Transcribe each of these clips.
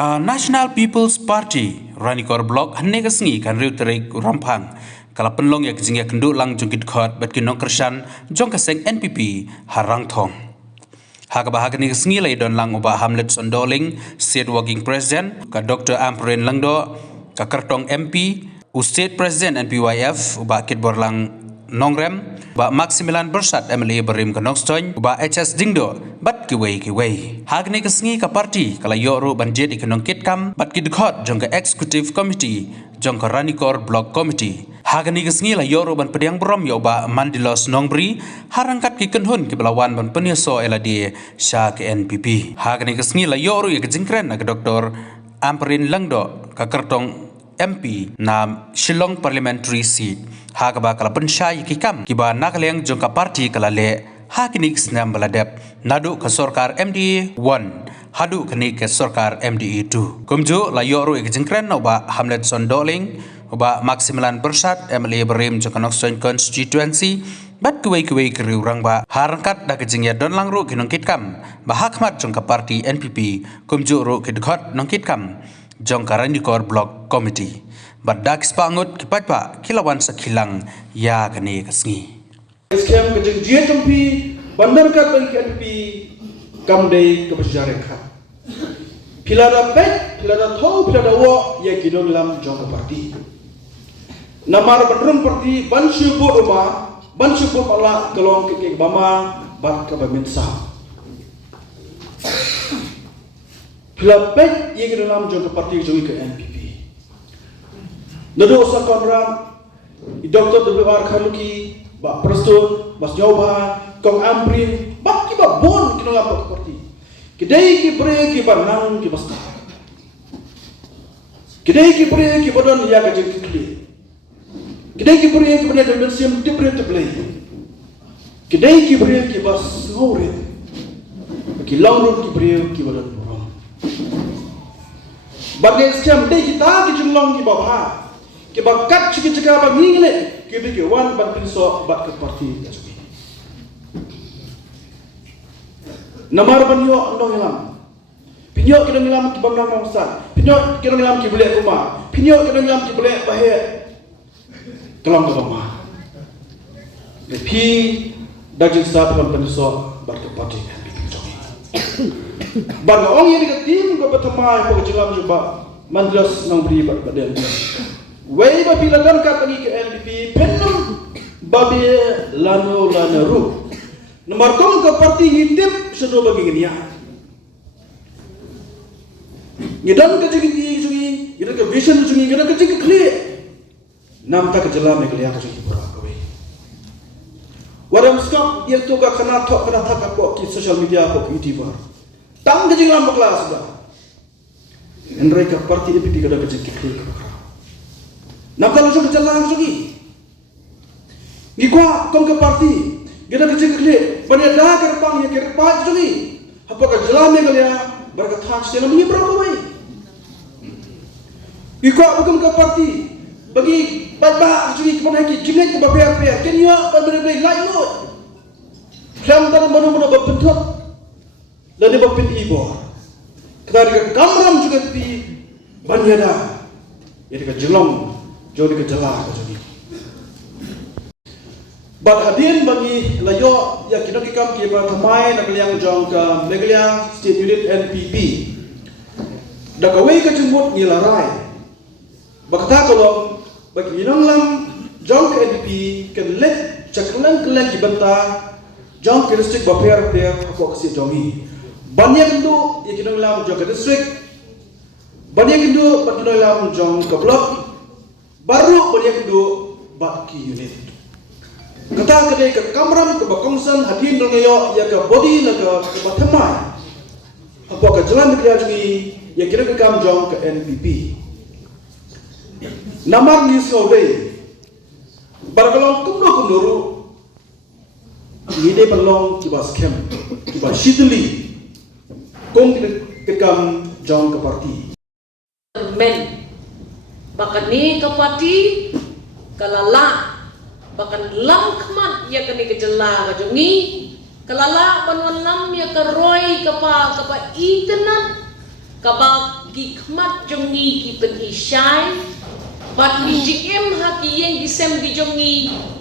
Ka National People's Party Ranikor Block hane kasngi kan riu terik rampang kala penlong ya kejingya kenduk lang jungkit khot bat kinong kersan jong kaseng NPP harang thong haga bahag ni kasngi lai don lang uba Hamlet Sondoling State Working President ka Dr. Amprin Langdo ka Kertong MP State President NPYF uba kitbor lang Nongrem ba Maximilian Bersat MLA Berim ke Nongstoin ba HS Dingdo bat kiwei hagne kesngi ka parti kala yoru banjet ikenong kitkam bat kidkhot jong ka executive committee jong ka Ranikor block committee hagne kesngi la yoru ban pediang brom yo ba Mandilos Nongbri harangkat ki kenhun ki belawan ban penyeso eladi sya ke NPP hagne kesngi la yoru ya kejingkren na ke Dr. Amprin Langdo ka Kertong MP na Shillong Parliamentary Seat hagaba kala pensyai kikam kiba nakaleng jongka parti kala le hakinik snam baladep nadu ke sorkar MDE 1 hadu kini ke sorkar MDE 2 kumju la yoru ikjengkren oba Hamlet Sondoling oba Maximilian Bersat MLA Berim jongka Noksoin constituency bat kuwei keriu rang ba harangkat da kejingya don langru kinong kitkam ba hakmat jongka parti NPP kumju ru kidkhot nong kitkam jongka Ranikor block committee badak spangut kipatpa kilawan sakilang ya kene kasngi Skem kejeng JMP bandarkat bagi NP kamdei ke berjareka pilada pek pilada thau pilada wo ya kidong lam jong parti namar bandrung parti ban syubut rumah ban syubut Allah kelong ke bama bat ke baminsa pilada pek ya kidong lam jong parti jong ke NPP Nado sa konram Dr. W.R. Khaluki ba Preston Mas Jawba Kong Amprin ba kiba bon kino ngapa parti kidai ki bre ki banang ki basta kidai ki bre ki bodon ya ka jeng kli kidai ki bre ki bane den sim tibre tible kidai ki bre ki bas ngore ki longro ki bre ki bodon borom bagai scam dei kita ki junglong ki baba ke bakat cika bang ngingle ke bike wan ban pinso bat ke parti SB namar ban yo ndong hilam pinyo ke ndong ki bang nang san pinyo ke ndong ki boleh rumah pinyo ke ndong ki boleh bahe kelam ke rumah pi dajing sa ban pinso bat ke parti ban ong ye ke tim ko batama ko jelam juba mandlas nang beri bat badan Wei babila dan kat bagi ke LDP penum babi lanaru. Nomor kong ke parti hidup sedo bagi genia. Ngidan ke jigi jungi, ngidan ke vision jungi, ngidan ke jigi clear. Nam tak kejelam ke liang jungi pura kau. Waram skop dia tu gak kena tok kena tak apa di social media apa di TV. Tang ke jigi lam kelas dah. Enrei ke parti LDP kada ke jigi clear. Nak kalau sudah jalan lagi, gikwa kong ke parti, kita kecil kecil, banyak dah kerpang ya kerpang lagi, apa kejalan ni kalian berkat hak sila menyeberang kau gikwa bukan ke parti, bagi bapak lagi kepada haki jingat ke bapak kenya berbeza lain lo, kami tak mana berbentuk, dan berbentuk ibu, kita ada kamram juga di banyak dah, jadi kejelang. Jauh dikejelah jadi. Bad hadian bagi layo ya kita kikam kiba thamai nak liang jong ke Megaliang State Unit NPP. Dak away ke jemput ngilarai. Bakta kalau bagi inang lam jong ke NPP kan let caklan kelan kibanta jong ke district baper aku kasih jongi. Banyak itu ya kita lam jong ke district. Banyak itu kita lam jong ke blok. Baru boleh kedua baki unit. Kata kedai ke kamram ke bakongsan hadin dongayo ya ke body la ke batamai. Apa ke jalan dia jungi ya kira ke kamjong ke NPP. Namar ni sodai. Barkalong kumno ini pelong kiba scam kiba shidli. Kong ke kamjong ke parti. Men Bakan ni ke parti kalala bakan lam kmat ya kini kejela kajungi kalala banwan lam ya ke roy kapa internet kapa gikmat jongi ki pen isyai bat mi jikim haki yang gisem di jongi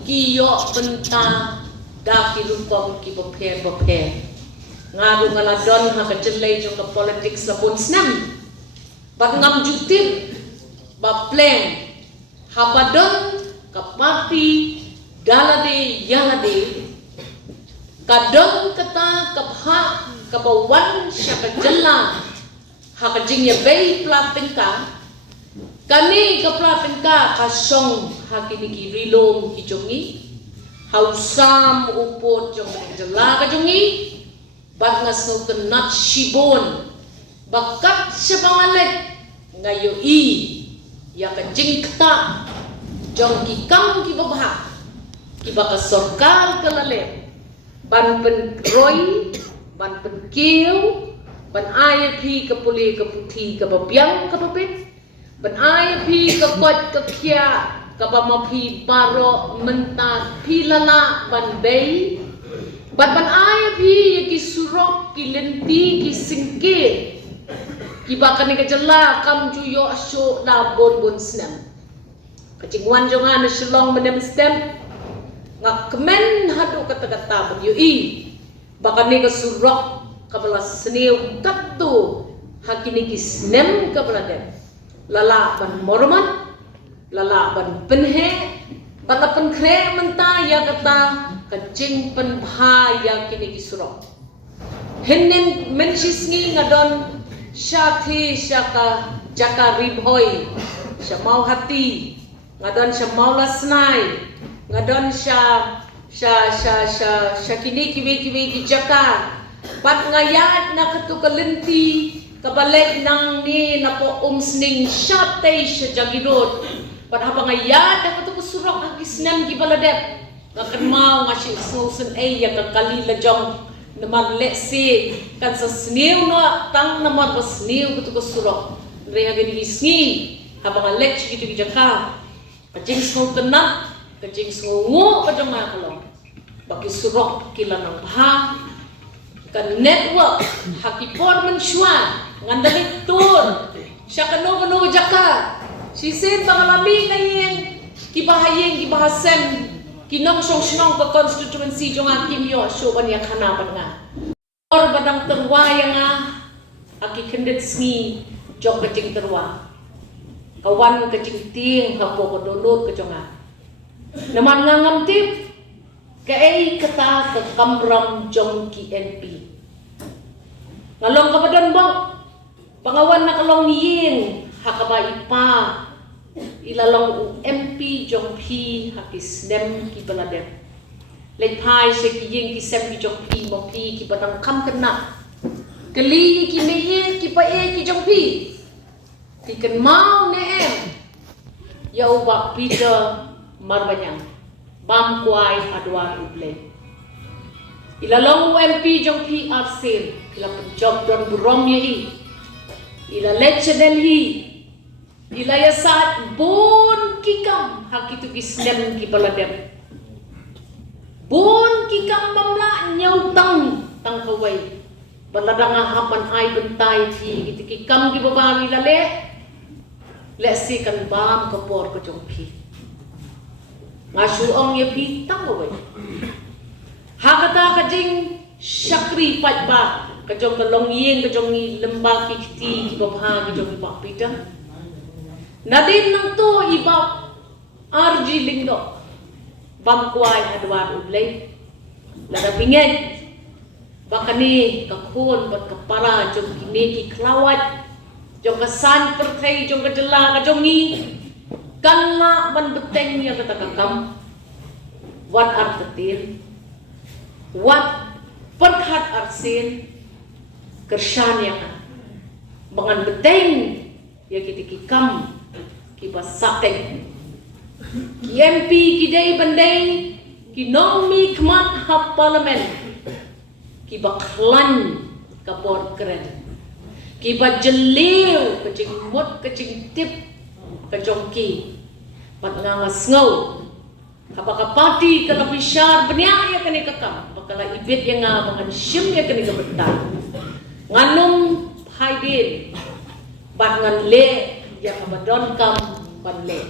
ki yo benta da ki rupam ki baphe ngadu ngaladon ha ka jelai jong ka politics la pun snam bat ngam jutir ba plan habadon ka parti dalade yalade kadon kata kabha kabawan syaka jella haka jingya bay platinka kani ka platinka kasong hakini ki rilom ki jongi hausam upot jong jella ka jongi bat ngasno kenat shibon bakat sebangalet ngayo i ya ka jingkta jong ki kam ki babha ki baka sorkar kalale ban pen roy ban pen kiu ban IAP ke puli ke putih ke babiang ke babit ban IAP ke kot ke kia ke bamapi baro mentah pilala ban bay ban IAP ki surok ki lenti ki singkir ki bakani ke jela kam juyo asyuk da bon snam kacingwan jongan na shilong menem stem ngak kemen hadu kata-kata ban yui bakani ke surok kabala seniu katu hakini kisnem kabala dem lala ban morman lala ban penhe bata penkre menta ya kata kacing penbha ya kini kisuro hennen menshisngi ngadon syathi syaka jaka ribhoi syamau hati ngadon syamau lasnai ngadon syakini kiwi jaka pat ngayat na katukalenti kabalek nang ni napo umsning syatay siya jagirod pat habang ngayat na katukusurok hagisnem gibaladep ngakan mau ngasih susun ya kakalila jong naman leksi kan sa sniw no tang naman pas sniw katukusurok reha ginigisngi habang alek gitu gijaka kacing snow tenat kacing snow kajang makalong baki surok kila ng baha kan network hakipor mensyuan ngandalik tur siya kano jaka sisin pangalami kayeng kibahayeng kibahasem kinong song ka constituency jong akim yo syuban ya kanapan nga or badang terwaya nga aki kendet sngi jong kacing terwa kawan kacing ting hapo ko donot ka jong naman nga ngamtip kay kata ke kamram jong KNP ngalong kabadan bang pangawan na kalong ying hakaba ipa ilalong MP jong P hakisnem ki baladem lepai se ki ying ki sem ki jong P mo P ki badang kam kena keli ki mehe ki pa ki jong P ki ken mau ne ya ubak Peter marbanyang bam kuai adwan uble ilalong UMP jong P arsin ila penjob don burom ye ila lecheden hi ila yasat bon kikam hakitu gisnem ki baladem bon kikam mamla nyautang tang kawai baladang hapan ai bentai thi gitu kikam ki babawi lale lesi kan bam kapor ko jong P ngasuong ya pitang away hakata kajing syakri patba kajong kalong yeng kajong lembah kikti kibabha kajong ibak pitang nadin nang to ibak RG Lingdo bangkway adwan ublay lada pinged bakani kakhon bat kapara jong kini kiklawat jong kasan pertay jong kajela kajong ni kanla ban beteng ya kata kakam what are the deal what perhat arsin kershan ya kan bangan beteng ya kita kikam kibasakeng KMP kidai bandai kinomi kmat hap parlimen kibaklan kapor keren kibajelil kecing mut kecing tip kejongki pat ngangas ngau kapaka parti kana bisyar benya ya kani kakam bakala ibit yang nga bangan sim ya kani kabentar nganum haidin Bat ngan le ya kabadon kam ban le.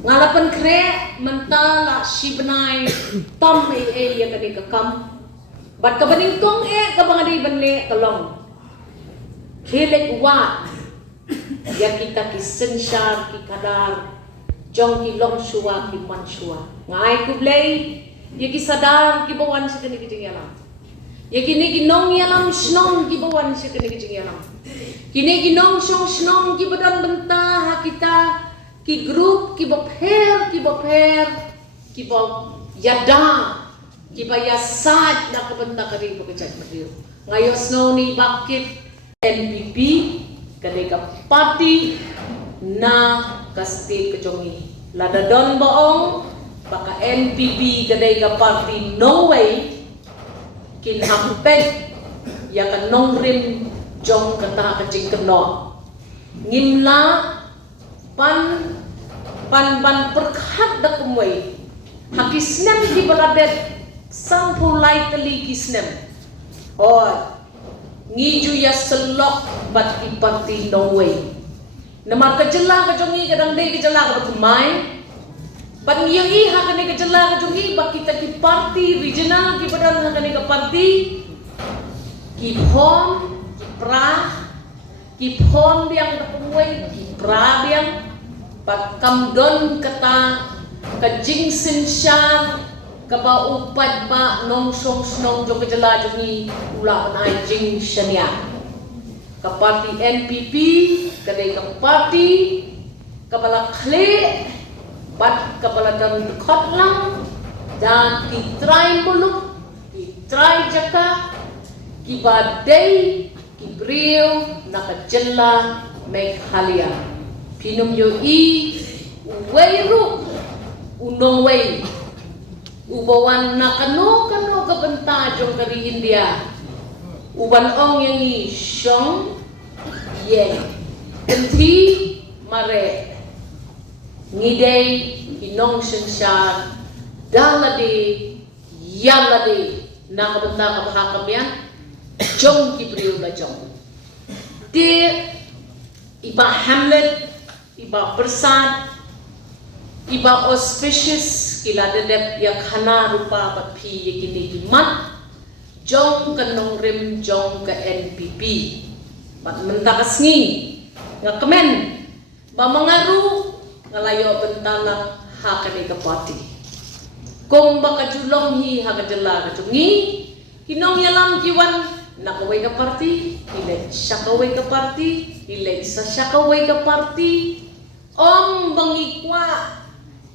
Ngalapan kre mentala shibnai tom ya kani kakam. Bat kabaning kong kabangadi ban le kalong. Kelek wa ya kita ki sensyar ki kadar jong ki long shua ki man shua. Ngai kublay ya ki sadar ki bawan sa kani ki yalam. Ya kini ginong yalam snong ki bawan sa kani ki yalam. Kini ginong song snong ki badan benta ha kita ki grup ki bopher ki bop yada ki ba yasad na kabenta kari bagajat madio. Ngayos no ni bakit NPP kadai ka party na kasti kejongi ladadon baong baka NPP kadai ka party no way kin hampet ya ka nongrim jong kata kajing keno ngimla pan perkhat da kumway hakisnem di baladet sampulai teli kisnem or ngiju ya selok bat ki party no way namar kajela kajongi kadang dei kajela ka kumai ban ngiyo i ha kani kajela kajongi bak kita ki party regional ki badan ha kani ka party ki phom ki pra ki phom biang ka kumway ki pra biang bat kamdon kata kajing sinsyar kaba upat ba nong song snong jo kejela jongi ula panai jing shania ka party NPP kadai ka party kabala khle bat kabala dan khotlang dan ki try muluk ki try jaka ki badai ki brio nakajela Meghalaya pinum yo i weiru unong wei ubawan na kano kabenta jong dari India uban ong yang ni syong ye enti mare ngidei inong sensyar dalade yalade na kabenta kabahakam ya jong kibriu la jong di iba Hamlet iba Persad iba auspicious kila dedep yang khana rupa bapi yakini kimat jong kanong rim jong ke NPP bat mentakasngi ngakemen ba mangaru ngalayo bentalang ha kani ka party kong baka julong hi ha kajela kajungi kinong yalam jiwan nakaway ka party ile syakaway ka party ile isa syakaway ka party bangikwa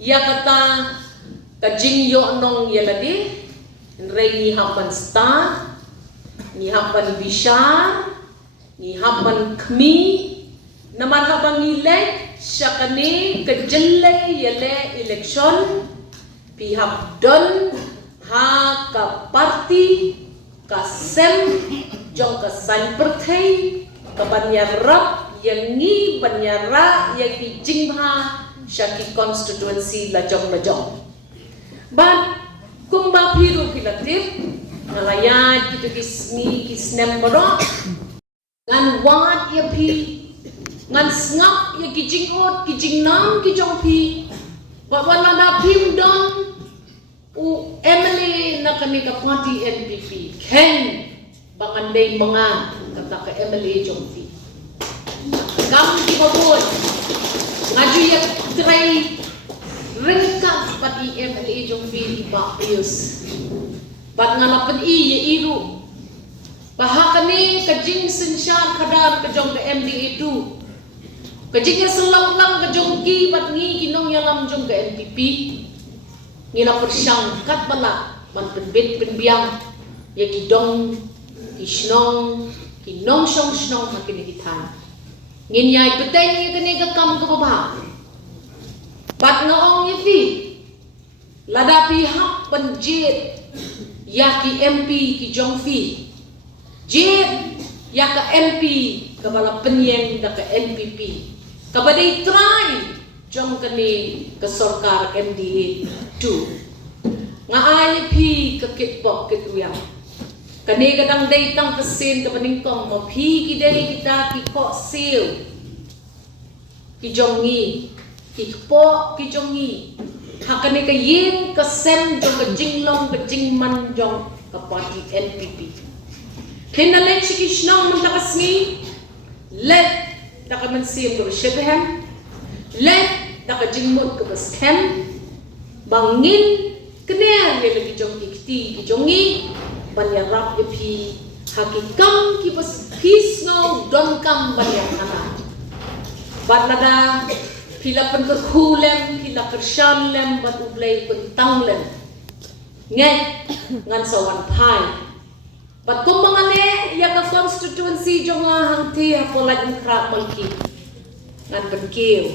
ya kata kajing yo nong yaladi rei ni hapan star ni hapan bishar ni hapan khmi namar hapan ilek syakani kejelle yele election pihak don ha ka party ka sem jong ka san perthai ka banyarap yang ni banyara yang ki jingha Syaki constituency lajong ban kumba piru kilatif ngalayat gitu kisni kisnem bro ngan wat ya pi ngan ngap ya kijingot kijingnam kijong pi wala na pi dong u Emily na kami ka party NPP ken bangandai mga kata ka Emily jong pi kam ki babon ngaju ya try ringkap pati Emily jong pi iba ayos pat ngalapan ya iru bahakani kajing sensyar kadar kajong ke MD itu kajingnya selang lang kajong ki pat ngi kinong yalam jong ke NPP ngila persyangkat bala man penbit penbiang ya kidong kisnong kinong syong snong makin dikitan nginyay beteng ya kani kakam ke baba pat ngaong ifi lada pihak penjit ya ki MP ki jong fi jit ya ka MP kabala penyeng da ka NPP kabadai try jong kani ke sarkar MDA 2 nga IP ke kitpok kituyang Kani kadang day tang kesin ke peningkong mo pi ki day kita ki kok sil ki jongi ki po ki jongi hakane ka yin ka sem jong ka jinglong ka jingman jong ka party NPP kinalen chi kishnong mun takasni let taka man sim ko shebehem let taka jingmut ko baskem bangin kene ye lagi jong ki jongi banyarap ye pi hakikam ki bas peace no don kam banyar kana badnada pila pen khulem pila kershanlem bat ublay kun tanglem nget ngan sawan pai bat kumbangane ya ka constituency jonga hangti apolat kra malki ngan benkiu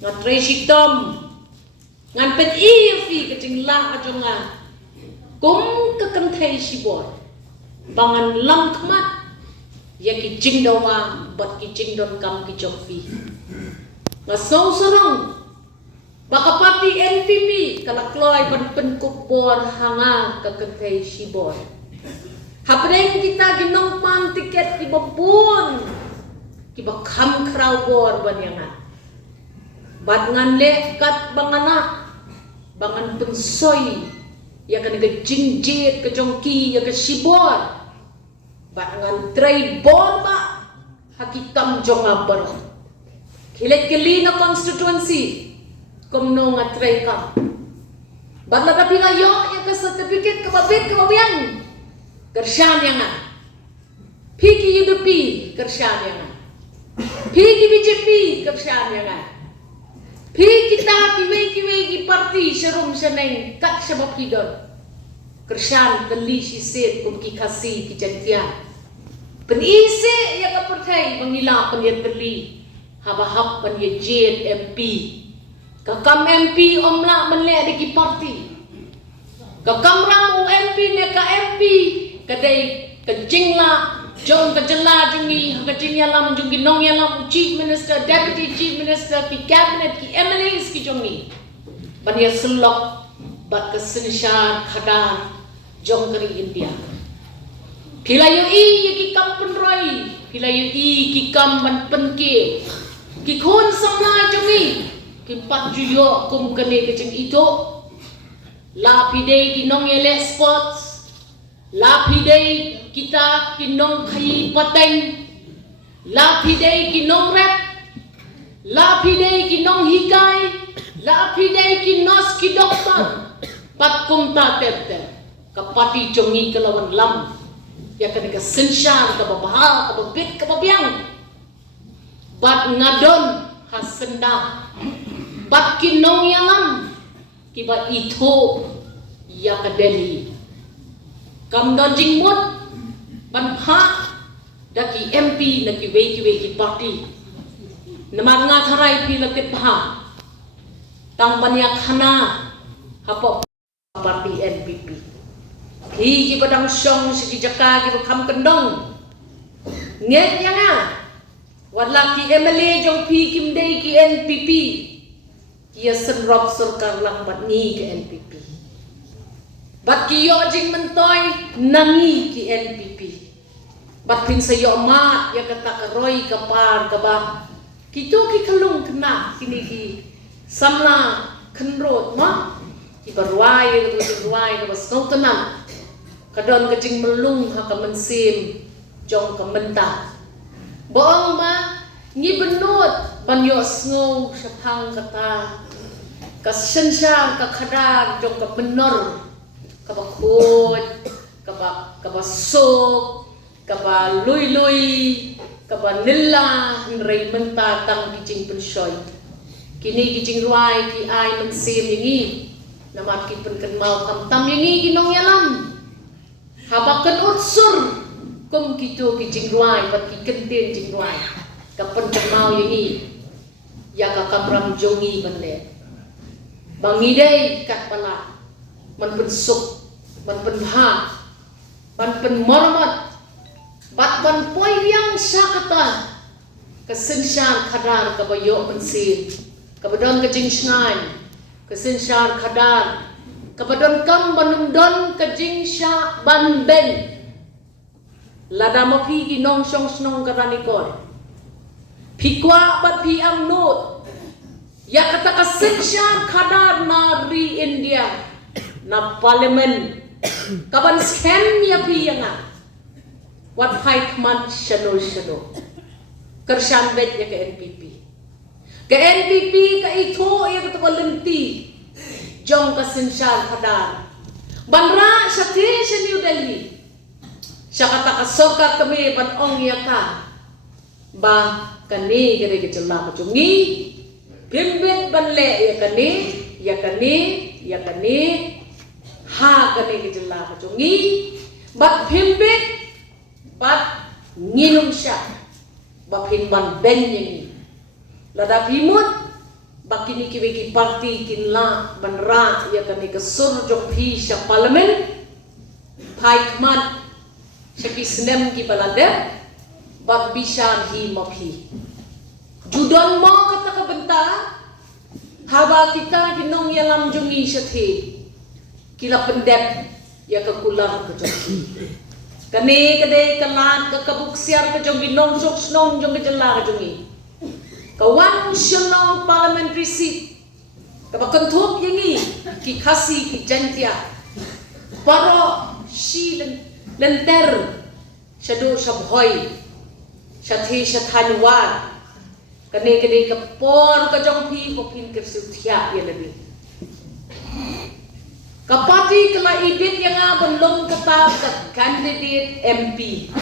ngan treshitom ngan pet fi kecingla ajonga kum kekentai sibor bangan lam kmat ya ki jingdawa bat ki jingdon kam ki jofi ngasau sarang baka parti NPP kala kloy ban penkupor hanga kekentai sibor hapreng kita ginong pan tiket ki babun ki bakam kraw bor banyanga bat ngan lekat bangana bangan pensoy ya kan ke jingjit ke jongki ya ke sibor bangan tray bor ba hakikam jonga bar kilet keli na constituency komno nga tray kam badla ka pila yo ya ke certificate ke babit ke babian kersyan yang piki UDP kersyan yang piki BJP kersyan yang pi kita kiwei parti serum seneng kat sebab hidon kersan keli sisit kum ki kasi ki jantian penisi ya ka pertai mengila pen ye teli haba-hab pen ye jet MP kakam MP omla menle de ki parti kakam ram MP ne ka MP kadai kejingla jong kejela jungi kejingya lam jungi nong ya lam chief minister deputy chief minister ki cabinet ki MLAs ki jongi ban ya selok bat kesensyar khadar jong kari India pila yu i ki kam penroi pila yu i ki kam ban penke ki khon samla jongi ki pat juyo kum kene ke jeng ito la pide ki nong yele sports lapidei kita kinong kai pateng lapidei kinong rap lapidei kinong hikai lapidei kinos ki doktor pat kumta tete kapati jongi kelawan lam ya kan ka senshan ka babahal ka babit ka babiang bat ngadon hasenda bat kinong yalam kiba ito ya ka Delhi kam don jingmut ban pha daki MP naki wei parti namar nga tharai pi lakit pha tang banyak khana hapo parti NPP hi ki badang song sigi jaka ki kham kendong nget yanga wala ki MLA jong pi kim dei ki NPP ki senrop sarkar lang bat ni ki NPP bat ki yo jing mentoy nangi ki NPP bat pin sayo mat ya kata karoi kapar kaba kito ki kalung kena kini ki samla kenrot ma ki barwai ke basnotanan kadon ke jing melung ha ka mensim jong ka menta boong ma ni benut ban yo snow sapang kata ka sensha ka khadar jong ka benor kaba khot kaba sok kaba lui kaba nilla nrei menta tang kijing pensoy kini kijing ruai ki ai mensim yangi namat ki penken mau kam tam yangi kinong yalam habakan utsur kum kito kijing ruai bat ki kenten jing ruai ka penken mau yangi ya ka kabram jongi bende bangi dei kat pala man pensuk man penha man penmormat bat ban poi yang sakata kesensyar khadar kabayo pensin kabadon kejing snai kesensyar khadar kabadon kam banundon kejing sya ban ben lada ma phi ki nong song snong karani kor phi kwa bat phi am not ya kata kasekshan khadar na ri India na parliament kaban skem ya phi yanga wat phai khman shano kershan bet ya ke NPP ka ito ya kata kalenti jong ka sinshal khadar banra shati sa New Delhi siya kata kasoka kami ban ong ya ka ba kani gere ke jela ka chungi bimbit banle ya kani ha kani ke jela ka chungi bat bimbit bat nginum sya ba pinban ben yang lada pimut bakini kiweki parti kinla banra ya kani ke sur jong phi sya parliament paikman Syaki senem ki balade bat bishan hi mapi judon mo kata ka benta haba kita ginong ya lam jungi syathe kila pendep ya ka kular ka jongi kane kade kalan ka kabuk siar ka jongi nong sok snong jong jela ka jongi kawan shalong parliamentary seat ka bakanthop yangi ki khasi ki jantia paro shi lenter shadu shabhoi shathi shathanwar kane ka por ka jong phi ko phin ke suthya ya nabi kapati kala ibit yang abon long katab candidate MP